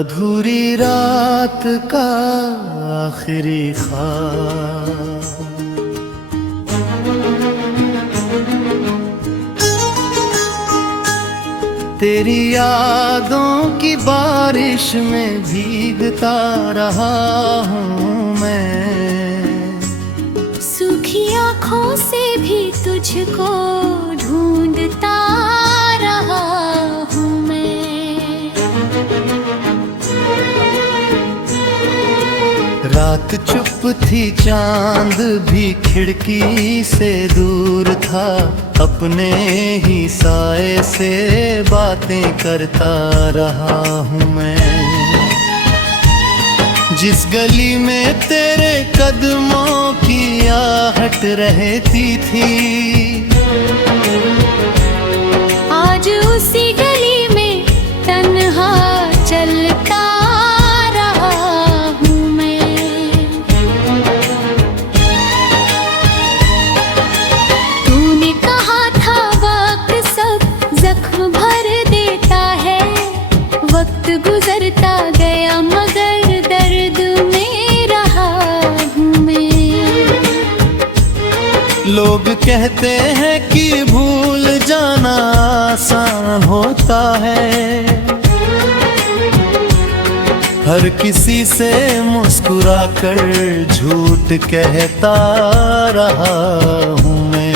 अधूरी रात का आखिरी ख्वाब, तेरी यादों की बारिश में भीगता रहा हूँ मैं। सूखी आँखों से भी तुझको ढूंढता रहा हूँ मैं। रात चुप थी, चांद भी खिड़की से दूर था, अपने ही साए से बातें करता रहा हूँ मैं। जिस गली में तेरे कदमों की आहट रहती थी, आज उसी गली में तन्हा चलता रहा हूँ मैं। तूने कहा था वक्त सब जख्म भर देता है, वक्त गुजरता गया मगर दर्द में रहा हूँ मैं। लोग कहते हैं कि भूल जाना आसान होता है, हर किसी से मुस्कुरा कर झूठ कहता रहा हूँ मैं।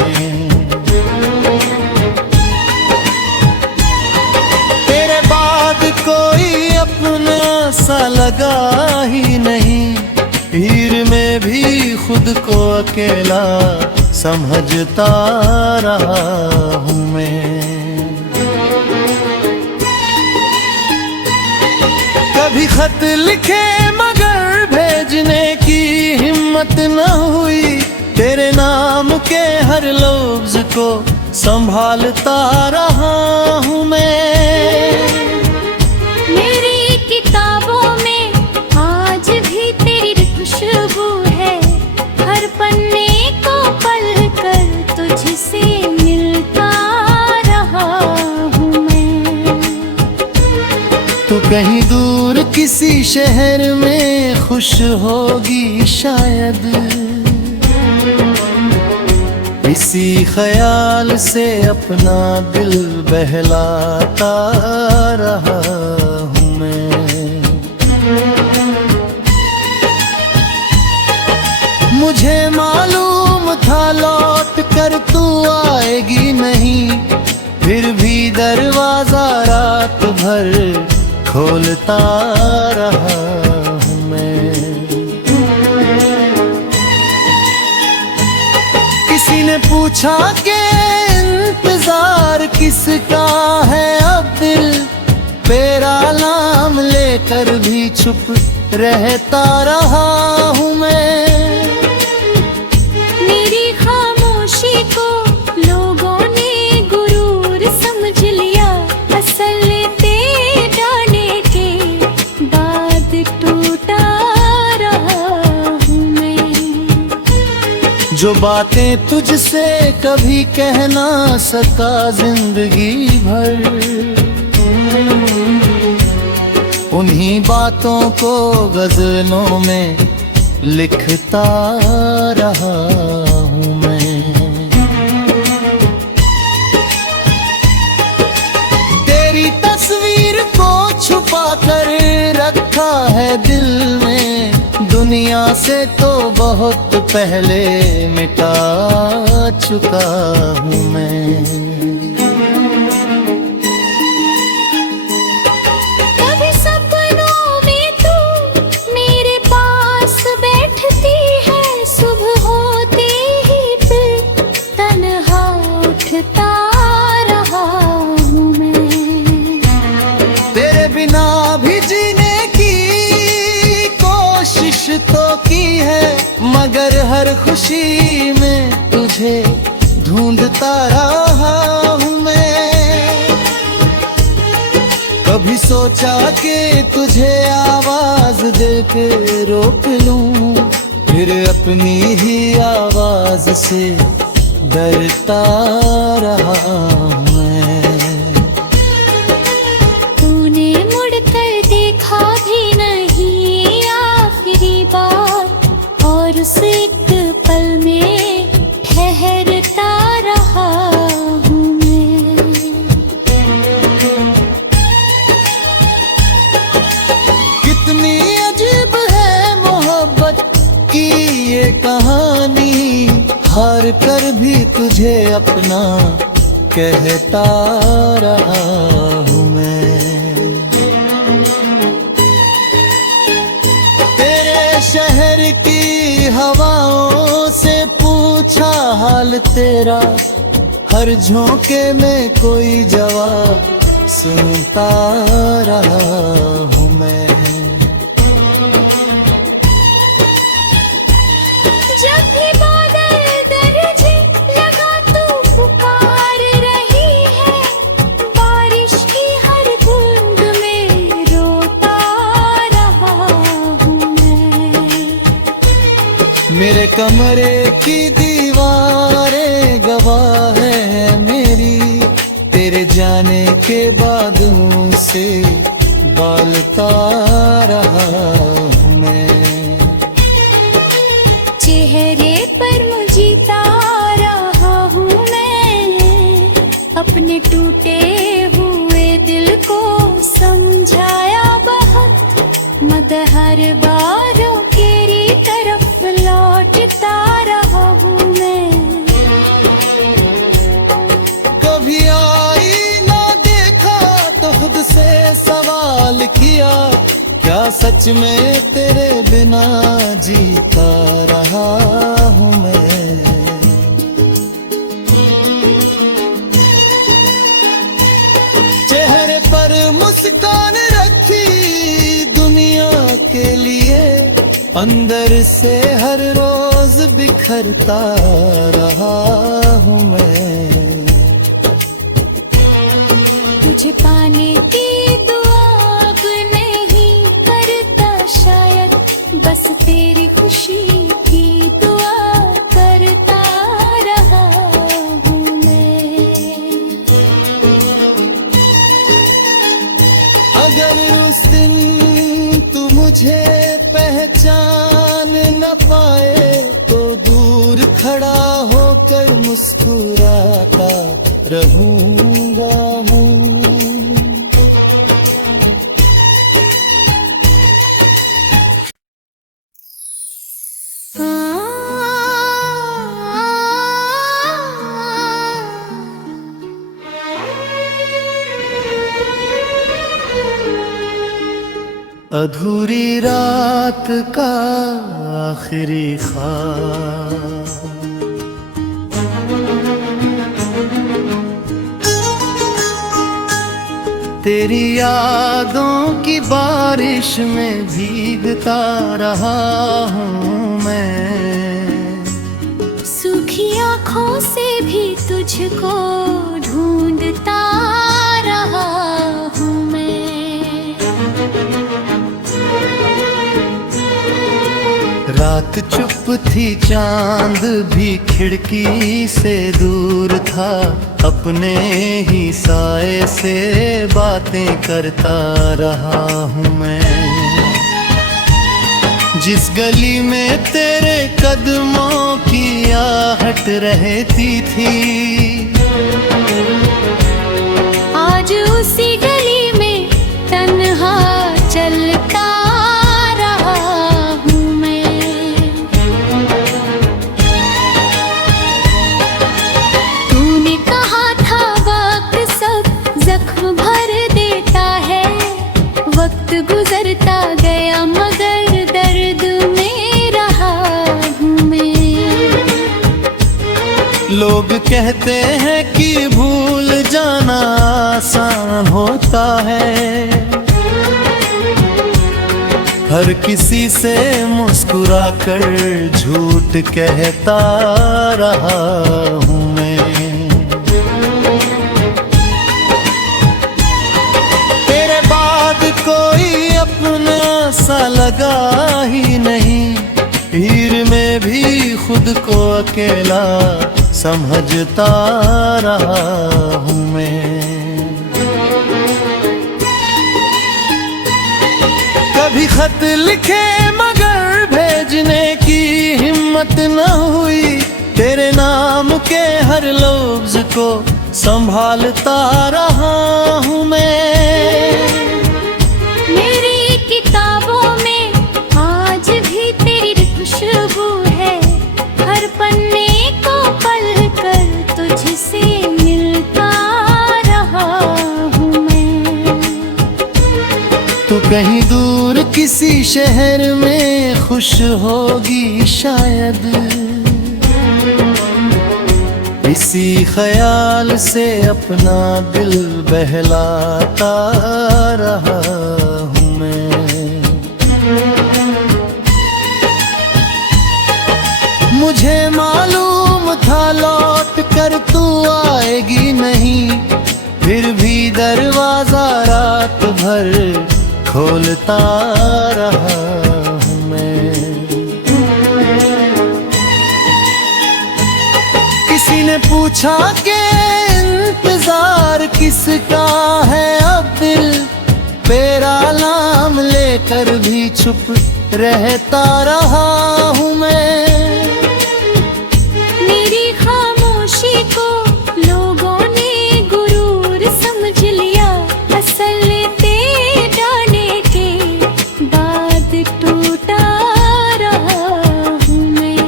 तेरे बाद कोई अपना सा लगा ही नहीं, हीर में भी खुद को अकेला समझता रहा हूँ मैं। कभी खत लिखे मगर भेजने की हिम्मत न हुई, तेरे नाम के हर लफ्ज को संभालता रहा हूँ मैं। मेरी किताबों में आज भी तेरी खुशबू है, हर पन्ने को पढ़ कर तुझसे मिलता रहा हूँ मैं। तू कहीं दूर किसी शहर में खुश होगी शायद, इसी ख्याल से अपना दिल बहलाता रहा हूँ मैं। मुझे मालूम था लौट कर तू आएगी नहीं, फिर भी दरवाजा रात भर खोलता रहा हूँ मैं। किसी ने पूछा कि इंतजार किसका है अब दिल, तेरा नाम लेकर भी चुप रहता रहा हूँ मैं। मेरी खामोशी को लोगों ने गुरूर समझ लिया, असल तेरे डाले के बाद टूटा रहा हूँ मैं। जो बातें तुझसे कभी कह ना सका जिंदगी भर, उन्हीं बातों को गजलों में लिखता रहा हूँ मैं। तेरी तस्वीर को छुपा कर रखा है दिल में, दुनिया से तो बहुत पहले मिटा चुका हूँ मैं। भी जीने की कोशिश तो की है, मगर हर खुशी में तुझे ढूंढता रहा हूँ मैं। कभी सोचा कि तुझे आवाज देके रोक लूं, फिर अपनी ही आवाज से डरता रहा मैं। तूने मुड़कर देखा कहानी, हार कर भी तुझे अपना कहता रहा हूँ मैं। तेरे शहर की हवाओं से पूछा हाल तेरा, हर झोंके में कोई जवाब सुनता रहा हूँ मैं। जब भी बादल गरजे लगा तू पुकार रही है, बारिश की हर बूंद में रोता रहा हूँ मैं। मेरे कमरे की दीवारें गवाह है मेरी, तेरे जाने के बाद से बालता रहा हूँ मैं। चेहरे पर मुझीता रहा हूँ मैं, अपने टूटे हुए दिल को समझाया बहुत, मगर हर बार तेरी तरफ लौटता रहा हूँ मैं। कभी आईना देखा तो खुद से सवाल किया, क्या सच में तेरे बिना जीता रहा हूँ मैं। चेहरे पर मुस्कान रखी दुनिया के लिए, अंदर से हर रोज बिखरता रहा हूँ मैं। तुझे पाने की दुआ अब नहीं करता शायद, बस तेरी खुशी की दुआ करता रहा हूँ मैं। अगर उस दिन तू मुझे पहचान न पाए तो दूर खड़ा होकर मुस्कुराता रहूंगा हूँ। अधूरी रात का आखिरी ख्वाब, तेरी यादों की बारिश में भीगता रहा हूँ मैं। सूखी आँखों से भी तुझको ढूंढता रहा हूँ मैं। रात चुप थी, चांद भी खिड़की से दूर था, अपने ही साए से बातें करता रहा हूँ मैं। जिस गली में तेरे कदमों की आहट रहती थी, आज उसी गली में तन्हा चलता रहा हूँ मैं। तूने कहा था वक्त सब जख्म भर देता है, वक्त गुजरता गया मगर दर्द में रहा हूँ मैं। लोग कहते हैं कि भूल जाना आसान होता है, हर किसी से मुस्कुरा कर झूठ कहता रहा हूँ मैं। तेरे बाद कोई अपना सा लगा ही नहीं, हीर में भी खुद को अकेला समझता रहा हूँ मैं। कभी खत लिखे मगर भेजने की हिम्मत न हुई, तेरे नाम के हर लफ्ज को संभालता रहा हूँ मैं। मेरी किताबों में आज भी तेरी खुशबू है, किसी शहर में खुश होगी शायद, इसी ख्याल से अपना दिल बहलाता रहा हूँ मैं। मुझे मालूम था लौट कर तू आएगी नहीं, फिर भी दरवाजा रात भर खोलता रहा हूँ मैं। किसी ने पूछा कि इंतजार किसका है अब दिल, तेरा नाम लेकर भी चुप रहता रहा हूँ मैं। मेरी खामोशी को लोगों ने गुरूर समझ लिया, असल तेरे डाले के बाद टूटा रहा हूँ मैं।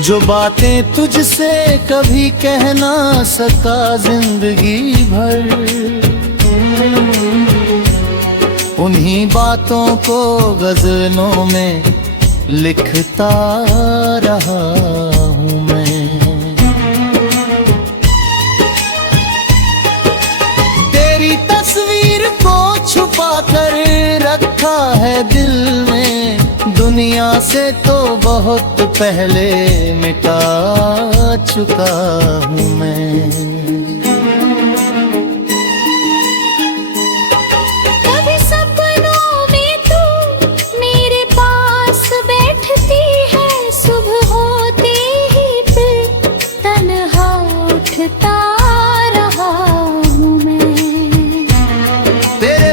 जो बातें तुझसे कभी कह ना सका जिंदगी भर, उन्हीं बातों को गजलों में लिखता रहा हूँ मैं। तेरी तस्वीर को छुपा कर रखा है दिल में, दुनिया से तो बहुत पहले मिटा चुका हूँ मैं।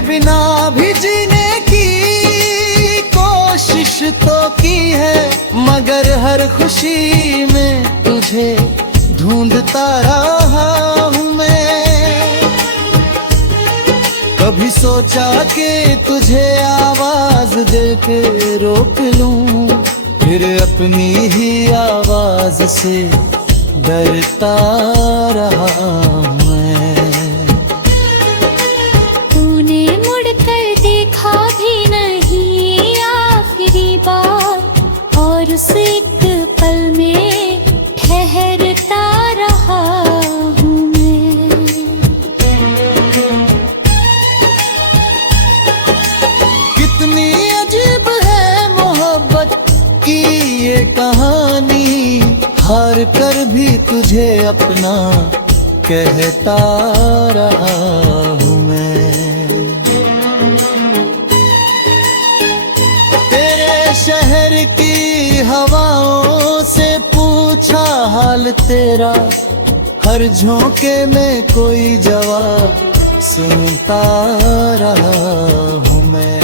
बिना भी जीने की कोशिश तो की है, मगर हर खुशी में तुझे ढूंढता रहा हूँ मैं। कभी सोचा कि तुझे आवाज देके रोक लूं, फिर अपनी ही आवाज से डरता रहा मैं। और उस एक पल में ठहरता रहा हूँ मैं। कितनी अजीब है मोहब्बत की ये कहानी, हार कर भी तुझे अपना कहता रहा हूँ मैं। शहर की हवाओं से पूछा हाल तेरा, हर झोंके में कोई जवाब सुनता रहा हूँ मैं।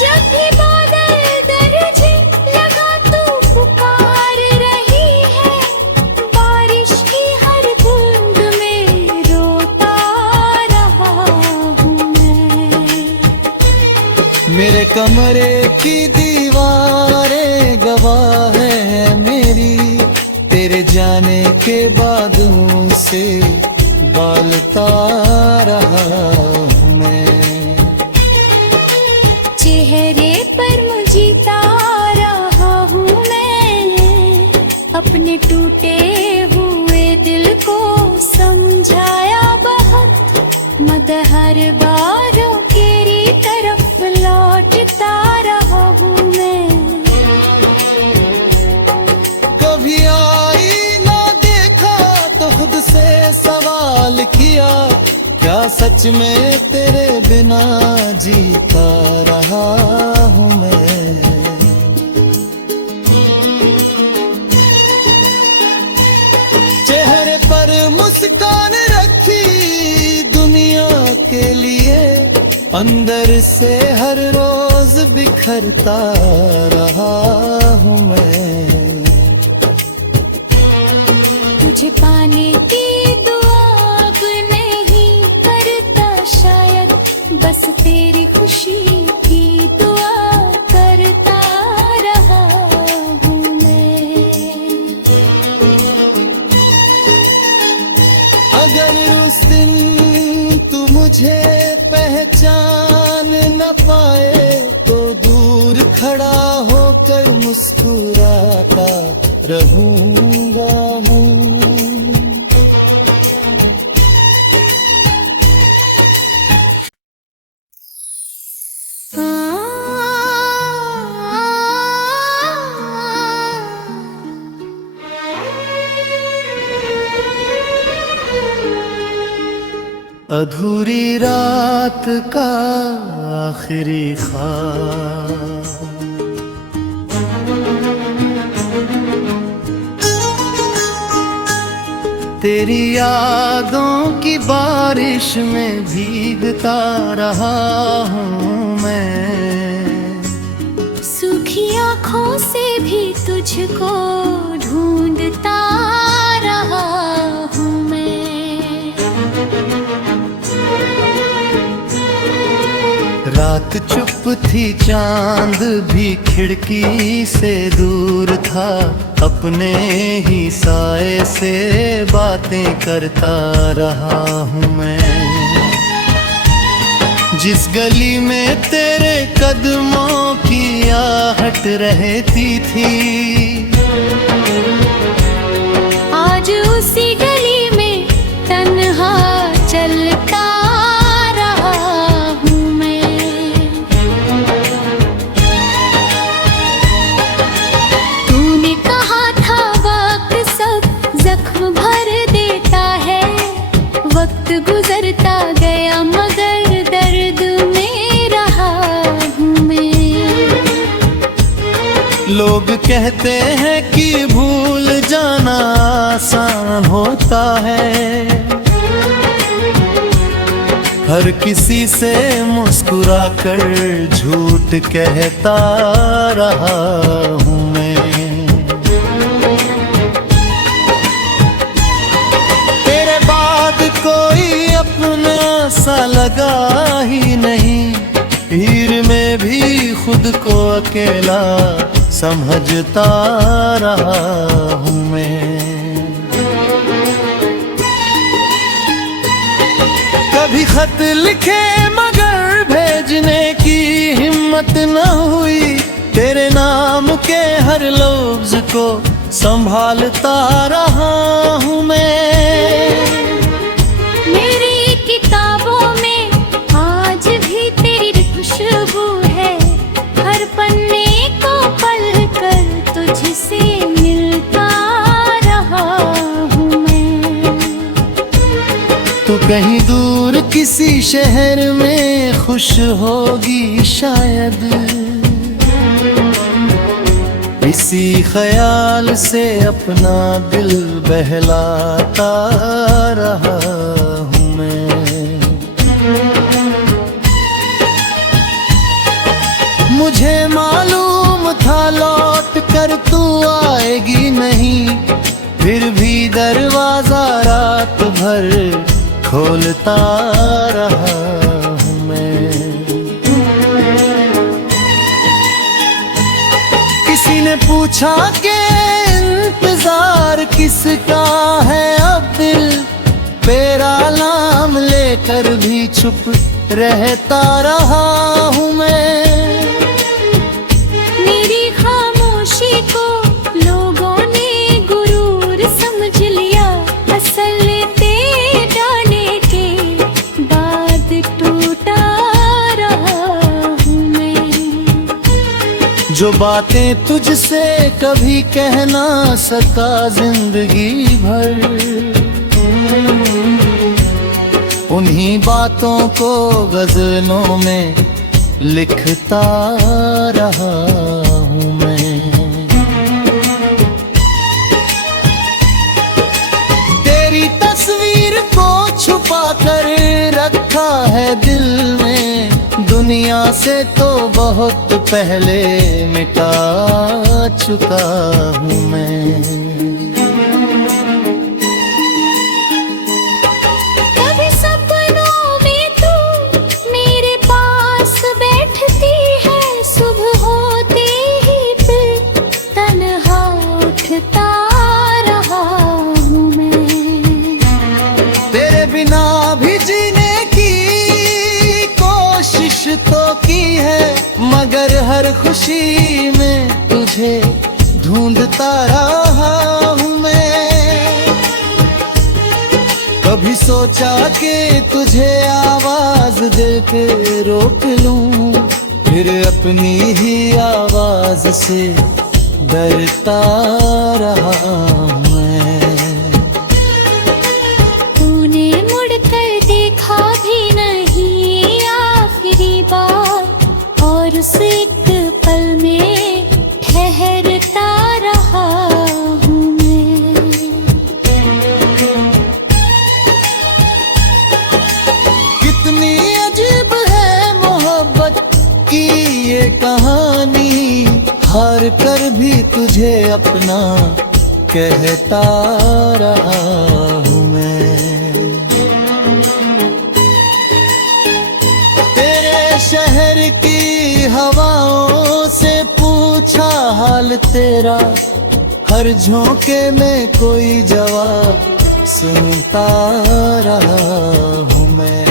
जब भी बादल गरजे लगा तू पुकार रही है, बारिश की हर बूंद में रोता रहा हूँ मैं। मेरे कमरे की दीवारें गवाह है मेरी, तेरे जाने के बाद से बालता रहा हूँ मैं। चेहरे पर मुझीता रहा हूँ मैं, अपने टूटे हुए दिल को समझाया बहुत, मगर हर बार तेरी तरफ लौटता रहा हूँ मैं। कभी आई ना देखा तो खुद से सवाल किया, क्या सच में तेरे बिना जीता रहा हूँ मैं। चेहरे पर मुस्कान रखी दुनिया के लिए, अंदर से हर रोज बिखरता रहा हूँ मैं। तुझे पाने की दुआ अब नहीं करता शायद, बस तेरी खुशी की दुआ करता रहा हूँ मैं। अगर उस दिन पहचान न पाए तो दूर खड़ा होकर मुस्कुराता रहूंगा हूँ। अधूरी रात का आखिरी ख्वाब, तेरी यादों की बारिश में भीगता रहा हूँ मैं। सूखी आँखों से भी तुझको ढूंढता रहा हूँ मैं। रात चुप थी, चांद भी खिड़की से दूर था, अपने ही साए से बातें करता रहा हूँ मैं। जिस गली में तेरे कदमों की आहट रहती थी, आज उसी गली में तन्हा चलता गुजरता गया मगर दर्द में रहा हूँ मैं। लोग कहते हैं कि भूल जाना आसान होता है, हर किसी से मुस्कुरा कर झूठ कहता रहा हूँ मैं। कोई अपना सा लगा ही नहीं, हीर में भी खुद को अकेला समझता रहा हूँ मैं। कभी खत लिखे मगर भेजने की हिम्मत न हुई, तेरे नाम के हर लफ्ज को संभालता रहा हूँ मैं। किताबों में आज भी तेरी खुशबू है, हर पन्ने को पढ़ कर तुझसे मिलता रहा हूँ मैं। तो कहीं दूर किसी शहर में खुश होगी शायद, इसी ख्याल से अपना दिल बहलाता रहा हूँ मैं। मुझे मालूम था लौट कर तू आएगी नहीं, फिर भी दरवाजा रात भर खोलता रहा हूँ मैं। किसी ने पूछा कि इंतजार किसका है अब दिल, तेरा नाम लेकर भी चुप रहता रहा हूँ मैं। मेरी खामोशी को लोगों ने गुरूर समझ लिया, असल ते डाले के बाद टूटा रहा हूँ मैं। जो बातें तुझसे कभी कह ना सका जिंदगी भर, उन्हीं बातों को गजलों में लिखता रहा हूँ मैं। तेरी तस्वीर को छुपा कर रखा है दिल में, दुनिया से तो बहुत पहले मिटा चुका हूँ मैं। बिना भी जीने की हर खुशी में तुझे ढूंढता रहा हूँ मैं। कभी सोचा कि तुझे आवाज दे के रोक लूं, फिर अपनी ही आवाज से डरता रहा मैं। तूने मुड़कर देखा भी नहीं आखिरी बार, और उस एक पल में ठहरता रहा हूँ मैं। कितनी अजीब है मोहब्बत की ये कहानी, हार कर भी तुझे अपना कहता रहा हूँ मैं। तेरे शहर की हवाओं से पूछा हाल तेरा, हर झोंके में कोई जवाब सुनता रहा हूँ मैं।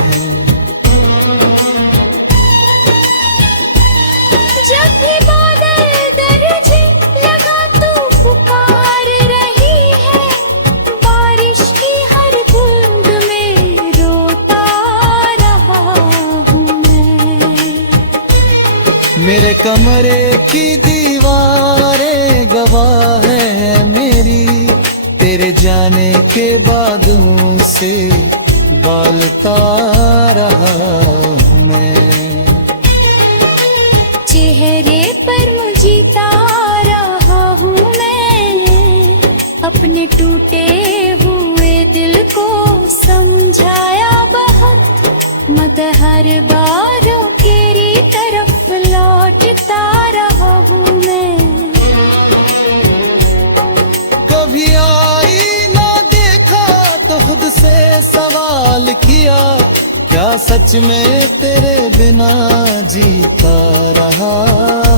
जब भी बादल गरजे लगा तू पुकार रही है, बारिश की हर बूंद में रोता रहा हूँ मैं। मेरे कमरे की दीवारें गवाह है मेरी, तेरे जाने के बाद से बालता रहा हूँ मैं। चेहरे पर मुझीता रहा हूँ मैं, अपने टूटे हुए दिल को समझाया बहुत, मगर हर बार तेरी तरफ लौटता रहा हूँ मैं। कभी आईना देखा तो खुद से सवाल किया, क्या सच में तेरे बिना जीता रहा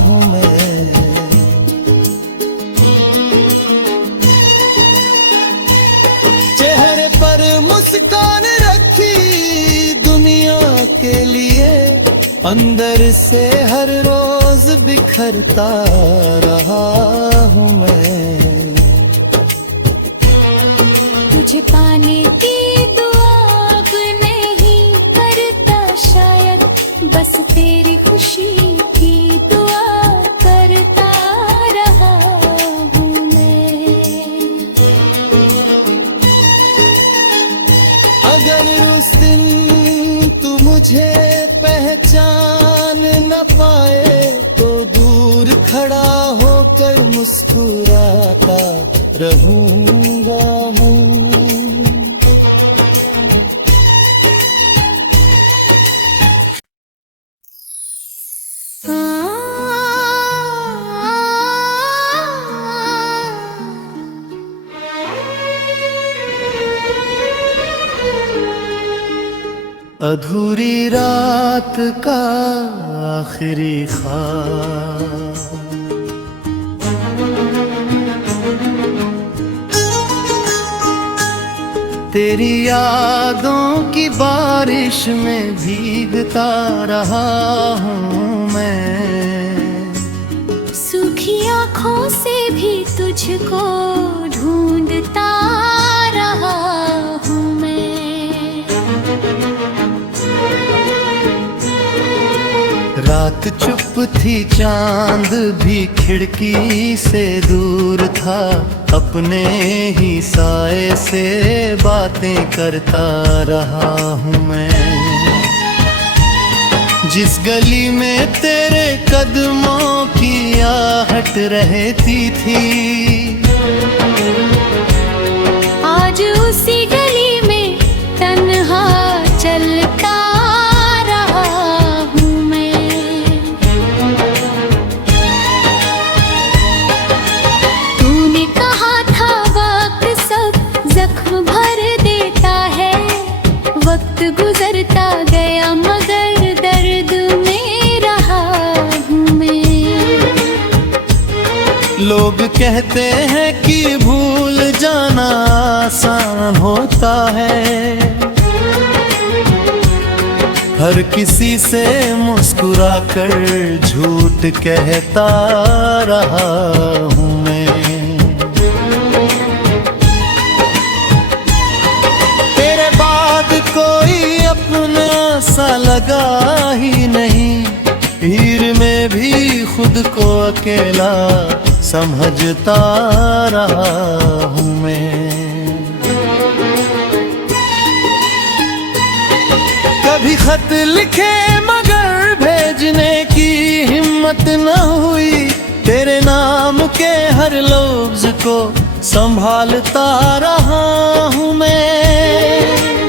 हूँ मैं। चेहरे पर मुस्कान रखी दुनिया के लिए, अंदर से हर रोज बिखरता रहा हूँ मैं। तुझे पाने की दुआ अब नहीं करता शायद, बस तेरी खुशी की दुआ करता रहा हूँ मैं। अगर उस दिन तू मुझे पहचान न पाए, तो दूर खड़ा होकर मुस्कुराता रहूंगा हूँ। अधूरी रात का आखिरी ख्वाब, तेरी यादों की बारिश में भीगता रहा हूँ मैं। सूखी आँखों से भी तुझको ढूंढता रहा हूँ मैं। रात चुप थी, चांद भी खिड़की से दूर था, अपने ही साए से बातें करता रहा हूँ मैं। जिस गली में तेरे कदमों की आहट रहती थी, आज उसी गली में तन्हा चलता रहा हूँ मैं। तूने कहा था वक्त सब जख्म भर देता है, वक्त गुजरता गया मगर दर्द में रहा हूँ मैं। लोग कहते हैं कि भूल जाना आसान होता है, हर किसी से मुस्कुरा कर झूठ कहता रहा हूँ मैं। तेरे बाद कोई अपना सा लगा ही नहीं, हीर में भी खुद को अकेला समझता रहा हूँ मैं। कभी खत लिखे मगर भेजने की हिम्मत न हुई, तेरे नाम के हर लफ्ज को संभालता रहा हूँ मैं।